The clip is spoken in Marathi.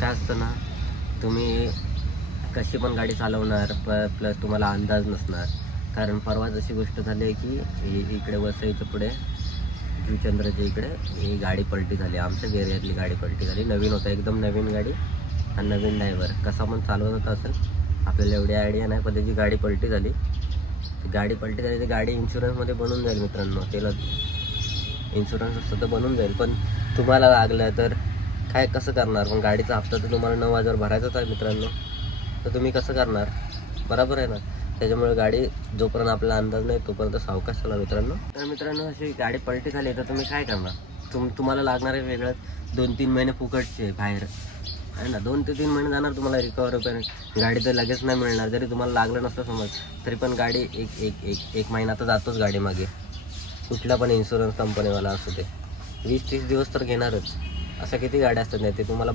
काय असतं ना, तुम्ही कशी पण गाडी चालवणार प्लस तुम्हाला अंदाज नसणार. कारण परवा जशी गोष्ट झाली आहे की इकडे वसईच्या पुढे जुचंद्रच्या इकडे ही गाडी पलटी झाली. आमच्याच एरियातली गाडी पलटी झाली. नवीन होता, एकदम नवीन गाडी आणि नवीन ड्रायव्हर. कसा पण चालवत होता असेल, आपल्याला एवढी आयडिया नाही, पण त्याची गाडी पलटी झाली. ती गाडी इन्शुरन्समध्ये बनून जाईल मित्रांनो. त्याला इन्शुरन्स असतं तर बनून जाईल, पण तुम्हाला लागलं तर काय कसं करणार? पण गाडीचा हप्ता तर तुम्हाला 9,000 भरायचाच आहे मित्रांनो. तर तुम्ही कसं करणार? बरोबर आहे ना. त्याच्यामुळे गाडी जोपर्यंत आपला अंदाज नाही तोपर्यंत सावकाश चला मित्रांनो. तर मित्रांनो, अशी गाडी पलटी झाली तर तुम्ही काय करणार? तुम्हाला लागणार आहे वेगळं 2-3 महिने फुकटचे बाहेर आहे ना. 2 ते 3 महिने जाणार तुम्हाला रिकवर होईपर्यंत. गाडी तर लगेच नाही मिळणार. जरी तुम्हाला लागलं नसतं समज, तरी पण गाडी एक महिना तर जातोच गाडी मागे. कुठला पण इन्शुरन्स कंपनीवाला असू दे 20-30 दिवस तर घेणारच. अशा किती गाड्या असतात नाही ते तुम्हाला